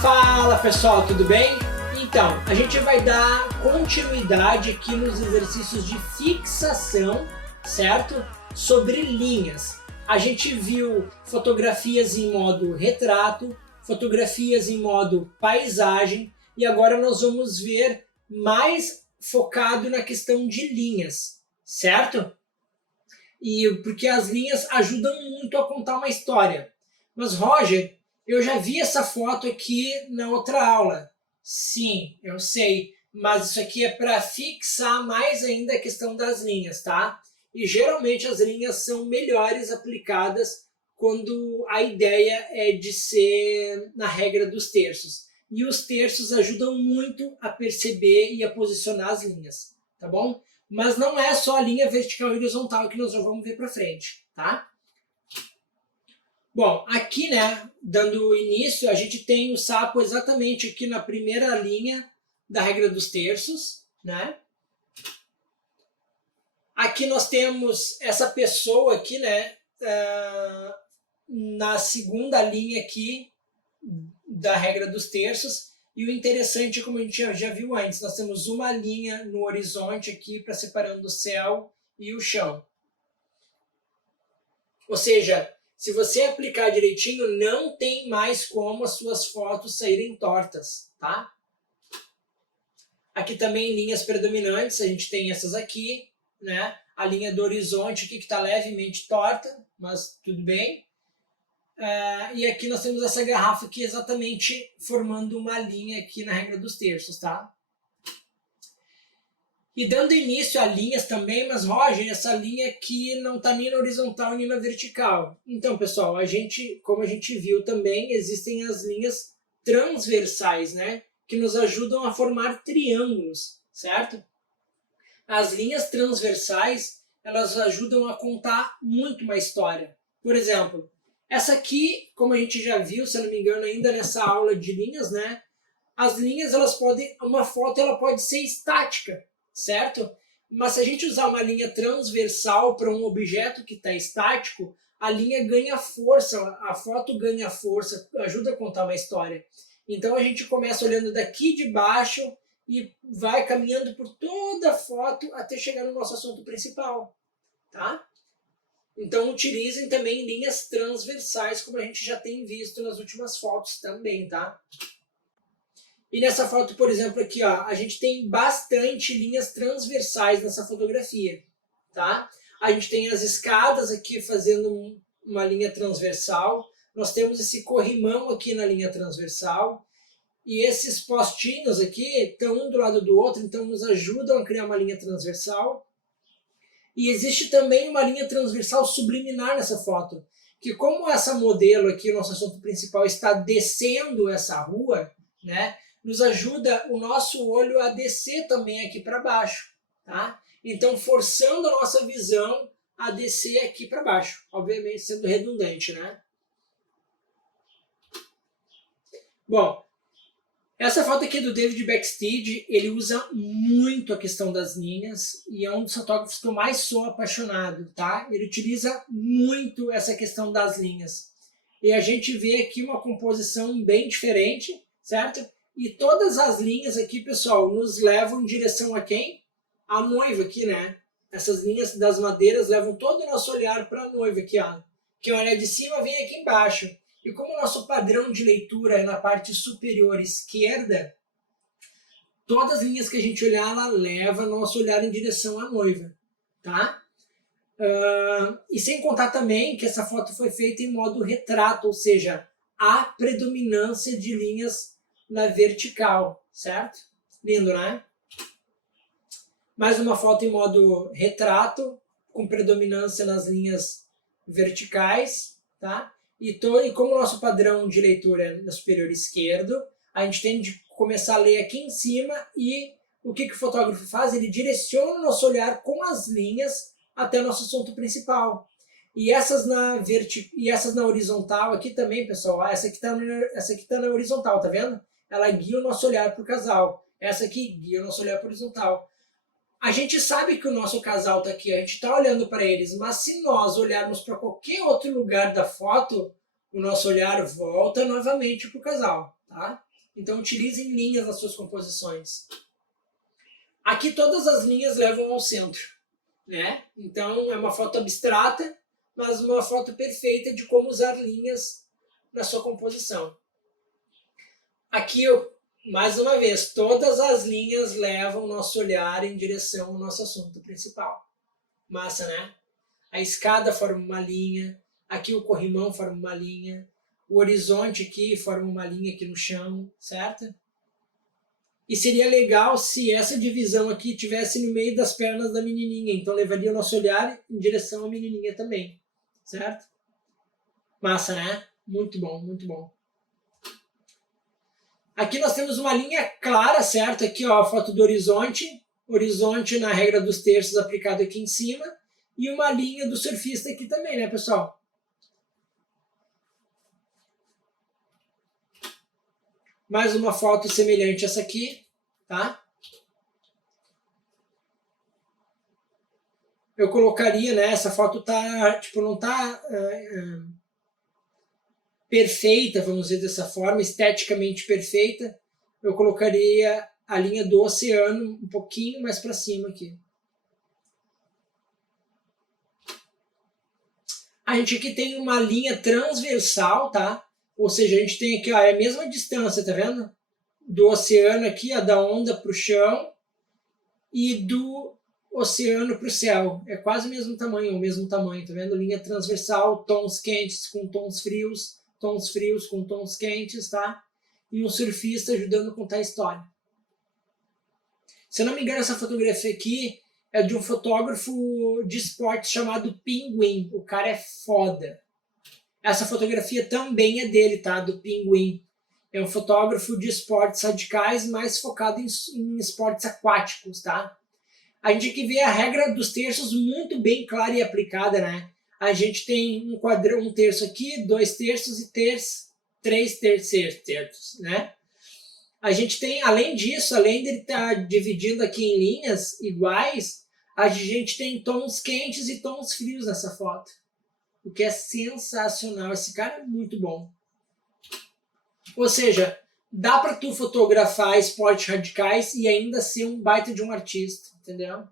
Fala pessoal, tudo bem? Então, a gente vai dar continuidade aqui nos exercícios de fixação, certo? Sobre linhas. A gente viu fotografias em modo retrato, fotografias em modo paisagem e agora nós vamos ver mais focado na questão de linhas, certo? E porque as linhas ajudam muito a contar uma história. Mas Roger, eu já vi essa foto aqui na outra aula. Sim, eu sei, mas isso aqui é para fixar mais ainda a questão das linhas, tá? E geralmente as linhas são melhores aplicadas quando a ideia é de ser na regra dos terços. E os terços ajudam muito a perceber e a posicionar as linhas, tá bom? Mas não é só a linha vertical e horizontal que nós já vamos ver para frente, tá? Bom, aqui, né, dando início, a gente tem o sapo exatamente aqui na primeira linha da regra dos terços, né? Aqui nós temos essa pessoa aqui, né, na segunda linha aqui da regra dos terços. E o interessante, como a gente já viu antes, nós temos uma linha no horizonte aqui para separando o céu e o chão. Ou seja, se você aplicar direitinho, não tem mais como as suas fotos saírem tortas, tá? Aqui também linhas predominantes, a gente tem essas aqui, né? A linha do horizonte aqui que está levemente torta, mas tudo bem. E aqui nós temos essa garrafa aqui exatamente formando uma linha aqui na regra dos terços, tá? E dando início a linhas também, mas Roger, essa linha aqui não está nem na horizontal nem na vertical. Então, pessoal, como a gente viu também, existem as linhas transversais, né? Que nos ajudam a formar triângulos, certo? As linhas transversais, elas ajudam a contar muito uma história. Por exemplo, essa aqui, como a gente já viu, se eu não me engano, ainda nessa aula de linhas, né? As linhas, uma foto ela pode ser estática, certo? Mas se a gente usar uma linha transversal para um objeto que está estático, a linha ganha força, a foto ganha força, ajuda a contar uma história. Então a gente começa olhando daqui de baixo e vai caminhando por toda a foto até chegar no nosso assunto principal, tá? Então utilizem também linhas transversais, como a gente já tem visto nas últimas fotos também, tá? E nessa foto, por exemplo, aqui, ó, a gente tem bastante linhas transversais nessa fotografia, tá? A gente tem as escadas aqui fazendo uma linha transversal, nós temos esse corrimão aqui na linha transversal, e esses postinhos aqui estão um do lado do outro, então nos ajudam a criar uma linha transversal. E existe também uma linha transversal subliminar nessa foto, que como essa modelo aqui, o nosso assunto principal, está descendo essa rua, né? Nos ajuda o nosso olho a descer também aqui para baixo, tá? Então, forçando a nossa visão a descer aqui para baixo, obviamente sendo redundante, né? Bom, essa foto aqui é do David Backsteed, ele usa muito a questão das linhas e é um dos fotógrafos que eu mais sou apaixonado, tá? Ele utiliza muito essa questão das linhas. E a gente vê aqui uma composição bem diferente, certo? E todas as linhas aqui, pessoal, nos levam em direção a quem? A noiva aqui, né? Essas linhas das madeiras levam todo o nosso olhar para a noiva aqui, ó. Quem olha de cima vem aqui embaixo. E como o nosso padrão de leitura é na parte superior esquerda, todas as linhas que a gente olhar, ela leva nosso olhar em direção à noiva, tá? E sem contar também que essa foto foi feita em modo retrato, ou seja, há predominância de linhas na vertical, certo? Lindo, né? Mais uma foto em modo retrato, com predominância nas linhas verticais, tá? E como o nosso padrão de leitura é no superior esquerdo, a gente tem de começar a ler aqui em cima e o que o fotógrafo faz? Ele direciona o nosso olhar com as linhas até o nosso assunto principal. E essas na horizontal aqui também, pessoal, essa aqui tá na horizontal, tá vendo? Ela guia o nosso olhar para o casal. Essa aqui guia o nosso olhar para o horizontal. a gente sabe que o nosso casal está aqui, a gente está olhando para eles, mas se nós olharmos para qualquer outro lugar da foto, o nosso olhar volta novamente para o casal, tá? Então utilizem linhas nas suas composições. Aqui todas as linhas levam ao centro, né? Então é uma foto abstrata, mas uma foto perfeita de como usar linhas na sua composição. Aqui, mais uma vez, todas as linhas levam o nosso olhar em direção ao nosso assunto principal. Massa, né? A escada forma uma linha, aqui o corrimão forma uma linha, o horizonte aqui forma uma linha aqui no chão, certo? E seria legal se essa divisão aqui estivesse no meio das pernas da menininha, então levaria o nosso olhar em direção à menininha também, certo? Massa, né? Muito bom, muito bom. Aqui nós temos uma linha clara, certo? Aqui, ó, a foto do horizonte na regra dos terços aplicado aqui em cima, e uma linha do surfista aqui também, né, pessoal? Mais uma foto semelhante a essa aqui, tá? Eu colocaria, né, essa foto tá, tipo, não tá perfeita, vamos dizer dessa forma, esteticamente perfeita. Eu colocaria a linha do oceano um pouquinho mais para cima aqui. A gente aqui tem uma linha transversal, tá? Ou seja, a gente tem aqui, ó, é a mesma distância, tá vendo? Do oceano aqui, ó, da onda para o chão e do oceano para o céu. É quase o mesmo tamanho, tá vendo? Linha transversal, tons quentes com tons frios com tons quentes, tá? E um surfista ajudando a contar a história. Se eu não me engano, essa fotografia aqui é de um fotógrafo de esportes chamado Pinguim. O cara é foda. Essa fotografia também é dele, tá? Do Pinguim. É um fotógrafo de esportes radicais, mais focado em esportes aquáticos, tá? A gente aqui vê a regra dos terços muito bem clara e aplicada, né? A gente tem um terço aqui, 2 terços e 3 terços, né? A gente tem, além disso, além dele estar dividindo aqui em linhas iguais, a gente tem tons quentes e tons frios nessa foto. O que é sensacional. Esse cara é muito bom. Ou seja, dá para tu fotografar esportes radicais e ainda ser um baita de um artista, entendeu?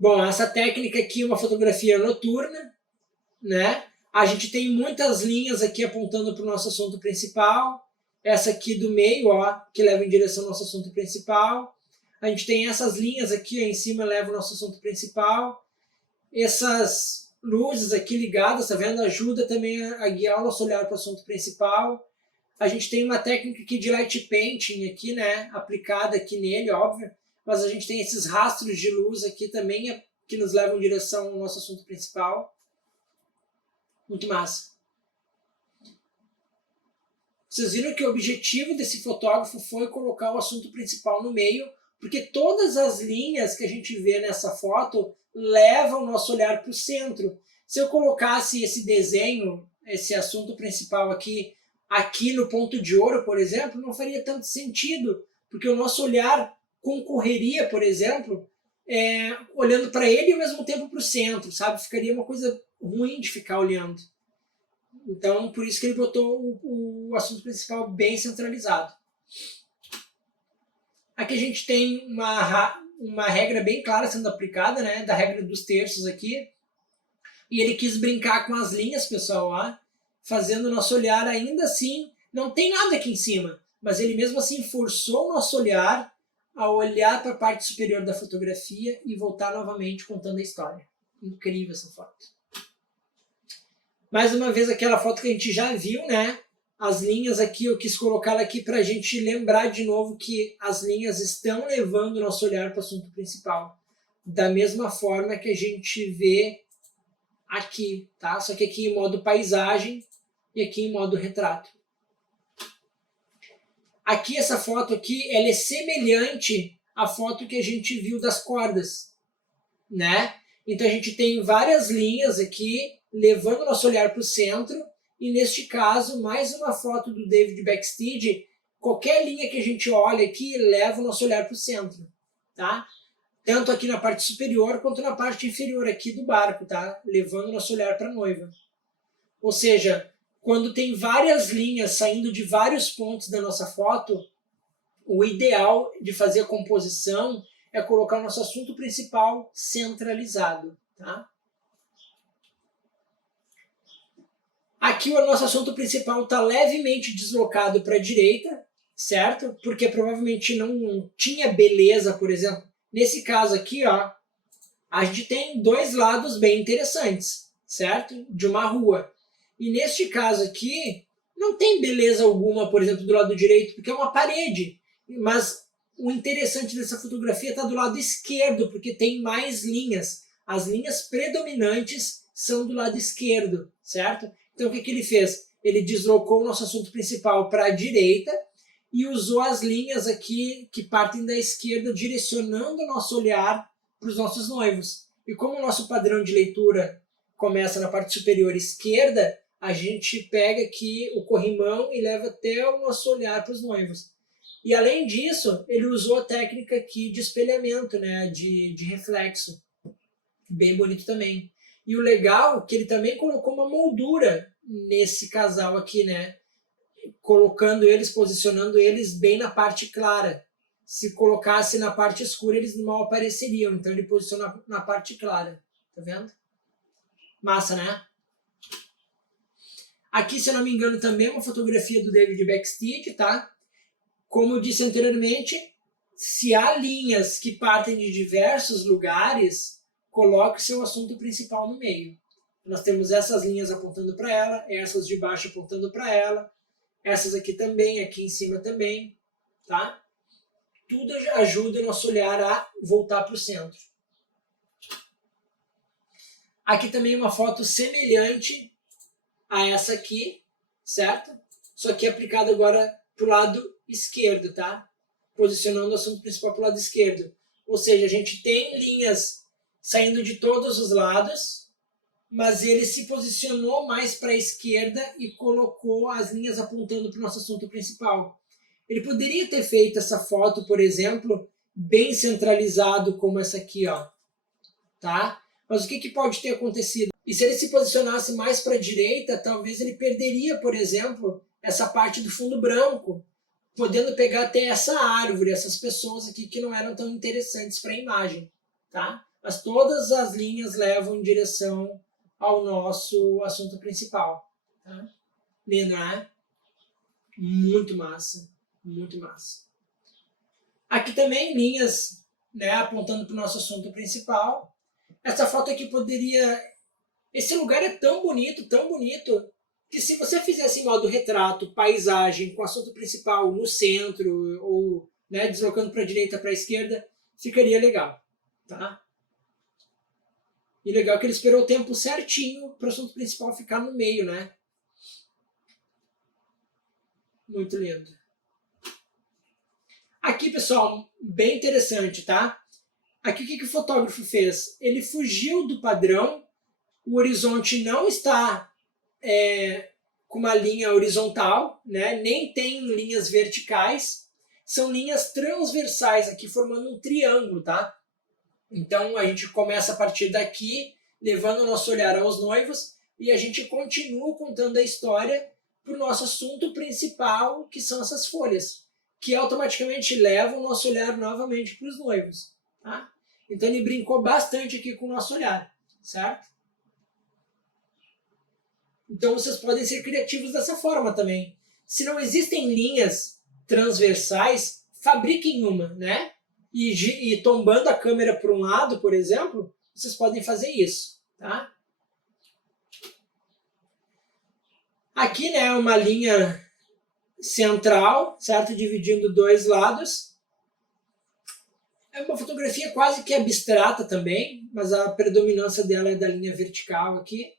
Bom, essa técnica aqui é uma fotografia noturna, né? A gente tem muitas linhas aqui apontando para o nosso assunto principal. Essa aqui do meio, ó, que leva em direção ao nosso assunto principal. A gente tem essas linhas aqui, ó, em cima levam o nosso assunto principal. Essas luzes aqui ligadas, tá vendo? Ajuda também a guiar o nosso olhar para o assunto principal. A gente tem uma técnica aqui de light painting aqui, né? Aplicada aqui nele, óbvio. Mas a gente tem esses rastros de luz aqui também que nos levam em direção ao nosso assunto principal. Muito massa. Vocês viram que o objetivo desse fotógrafo foi colocar o assunto principal no meio, porque todas as linhas que a gente vê nessa foto levam o nosso olhar para o centro. Se eu colocasse esse desenho, esse assunto principal aqui no ponto de ouro, por exemplo, não faria tanto sentido, porque o nosso olhar concorreria, por exemplo, olhando para ele e ao mesmo tempo para o centro, sabe? Ficaria uma coisa ruim de ficar olhando. Então, por isso que ele botou o assunto principal bem centralizado. Aqui a gente tem uma regra bem clara sendo aplicada, né? Da regra dos terços aqui. E ele quis brincar com as linhas, pessoal, ó, fazendo o nosso olhar ainda assim. Não tem nada aqui em cima, mas ele mesmo assim forçou o nosso olhar a olhar para a parte superior da fotografia e voltar novamente contando a história. Incrível essa foto. Mais uma vez aquela foto que a gente já viu, né? As linhas aqui, eu quis colocá-la aqui para a gente lembrar de novo que as linhas estão levando o nosso olhar para o assunto principal. Da mesma forma que a gente vê aqui, tá? Só que aqui em modo paisagem e aqui em modo retrato. Aqui essa foto aqui, ela é semelhante à foto que a gente viu das cordas, né? Então a gente tem várias linhas aqui levando o nosso olhar para o centro, e neste caso, mais uma foto do David Backsteed qualquer linha que a gente olha aqui leva o nosso olhar para o centro, tá? Tanto aqui na parte superior quanto na parte inferior aqui do barco, tá? Levando o nosso olhar para a noiva. Ou seja, quando tem várias linhas saindo de vários pontos da nossa foto, o ideal de fazer a composição é colocar o nosso assunto principal centralizado, tá? Aqui o nosso assunto principal está levemente deslocado para a direita, certo? Porque provavelmente não tinha beleza, por exemplo. Nesse caso aqui, ó, a gente tem dois lados bem interessantes, certo? De uma rua. E neste caso aqui, não tem beleza alguma, por exemplo, do lado direito, porque é uma parede. Mas o interessante dessa fotografia está do lado esquerdo, porque tem mais linhas. As linhas predominantes são do lado esquerdo, certo? Então o que ele fez? Ele deslocou o nosso assunto principal para a direita e usou as linhas aqui que partem da esquerda, direcionando o nosso olhar para os nossos noivos. E como o nosso padrão de leitura começa na parte superior esquerda, a gente pega aqui o corrimão e leva até o nosso olhar para os noivos. E além disso, ele usou a técnica aqui de espelhamento, né, de reflexo. Bem bonito também. E o legal é que ele também colocou uma moldura nesse casal aqui, né? Colocando eles, posicionando eles bem na parte clara. Se colocasse na parte escura, eles mal apareceriam. Então ele posiciona na parte clara. Tá vendo? Massa, né? Aqui, se eu não me engano, também é uma fotografia do David Backstead, tá? Como eu disse anteriormente, se há linhas que partem de diversos lugares, coloque seu assunto principal no meio. Nós temos essas linhas apontando para ela, essas de baixo apontando para ela, essas aqui também, aqui em cima também, tá? Tudo ajuda o nosso olhar a voltar para o centro. Aqui também uma foto semelhante a essa aqui, certo? Só que aplicado agora para o lado esquerdo, tá? Posicionando o assunto principal para o lado esquerdo. Ou seja, a gente tem linhas saindo de todos os lados, mas ele se posicionou mais para a esquerda e colocou as linhas apontando para o nosso assunto principal. Ele poderia ter feito essa foto, por exemplo, bem centralizado como essa aqui, ó, tá? Mas o que pode ter acontecido? E se ele se posicionasse mais para a direita, talvez ele perderia, por exemplo, essa parte do fundo branco, podendo pegar até essa árvore, essas pessoas aqui que não eram tão interessantes para a imagem, tá? Mas todas as linhas levam em direção ao nosso assunto principal, tá? Lindo, né? Muito massa, muito massa. Aqui também linhas, né, apontando para o nosso assunto principal. Essa foto aqui poderia... Esse lugar é tão bonito, que se você fizesse em modo retrato, paisagem, com o assunto principal no centro, ou, né, deslocando para a direita, para a esquerda, ficaria legal, tá? E legal que ele esperou o tempo certinho para o assunto principal ficar no meio, né? Muito lindo. Aqui, pessoal, bem interessante, tá? Aqui o que o fotógrafo fez? Ele fugiu do padrão, o horizonte não está com uma linha horizontal, né? Nem tem linhas verticais, são linhas transversais aqui formando um triângulo, tá? Então a gente começa a partir daqui, levando o nosso olhar aos noivos, e a gente continua contando a história para o nosso assunto principal, que são essas folhas, que automaticamente levam o nosso olhar novamente para os noivos, tá? Então ele brincou bastante aqui com o nosso olhar, certo? Então vocês podem ser criativos dessa forma também. Se não existem linhas transversais, fabriquem uma, né? E tombando a câmera para um lado, por exemplo, vocês podem fazer isso, tá? Aqui, né, uma linha central, certo? Dividindo dois lados. É uma fotografia quase que abstrata também, mas a predominância dela é da linha vertical aqui,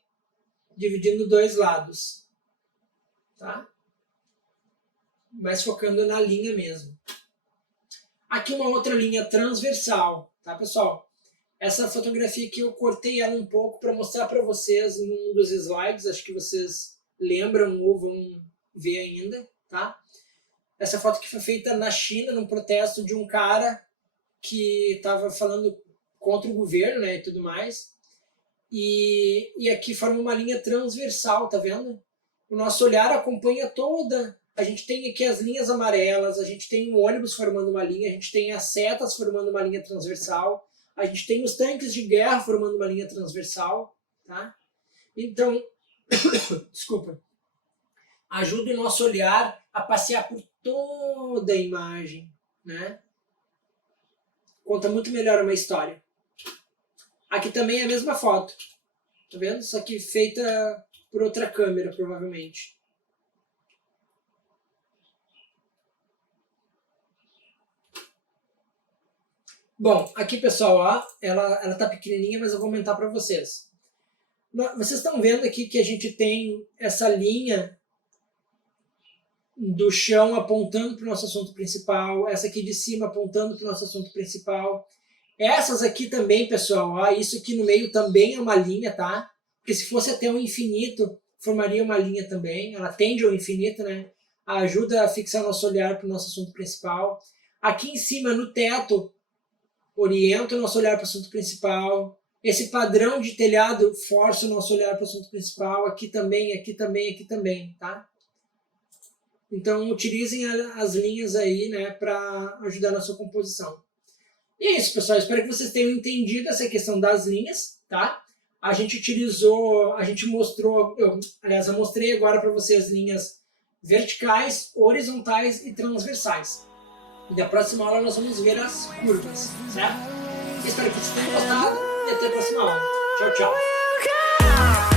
dividindo dois lados, tá? Mas focando na linha mesmo. Aqui uma outra linha transversal, tá, pessoal? Essa fotografia aqui eu cortei ela um pouco para mostrar para vocês num dos slides, acho que vocês lembram ou vão ver ainda, tá? Essa foto que foi feita na China, num protesto de um cara que estava falando contra o governo, né, e tudo mais. E aqui forma uma linha transversal, tá vendo? O nosso olhar acompanha toda. A gente tem aqui as linhas amarelas, a gente tem o ônibus formando uma linha, a gente tem as setas formando uma linha transversal, a gente tem os tanques de guerra formando uma linha transversal, tá? Então, desculpa, ajuda o nosso olhar a passear por toda a imagem, né? Conta muito melhor uma história. Aqui também é a mesma foto, tá vendo? Só que feita por outra câmera, provavelmente. Bom, aqui pessoal, ó, ela tá pequenininha, mas eu vou aumentar para vocês. Vocês estão vendo aqui que a gente tem essa linha do chão apontando para o nosso assunto principal, essa aqui de cima apontando para o nosso assunto principal. Essas aqui também, pessoal, ó, isso aqui no meio também é uma linha, tá? Porque se fosse até o infinito, formaria uma linha também. Ela tende ao infinito, né? Ajuda a fixar nosso olhar para o nosso assunto principal. Aqui em cima, no teto, orienta o nosso olhar para o assunto principal. Esse padrão de telhado força o nosso olhar para o assunto principal. Aqui também, aqui também, aqui também, tá? Então, utilizem as linhas aí, né, para ajudar na sua composição. E é isso, pessoal. Espero que vocês tenham entendido essa questão das linhas, tá? A gente utilizou, a gente mostrou, eu mostrei agora para vocês as linhas verticais, horizontais e transversais. E na próxima aula nós vamos ver as curvas, certo? Espero que vocês tenham gostado e até a próxima aula. Tchau, tchau.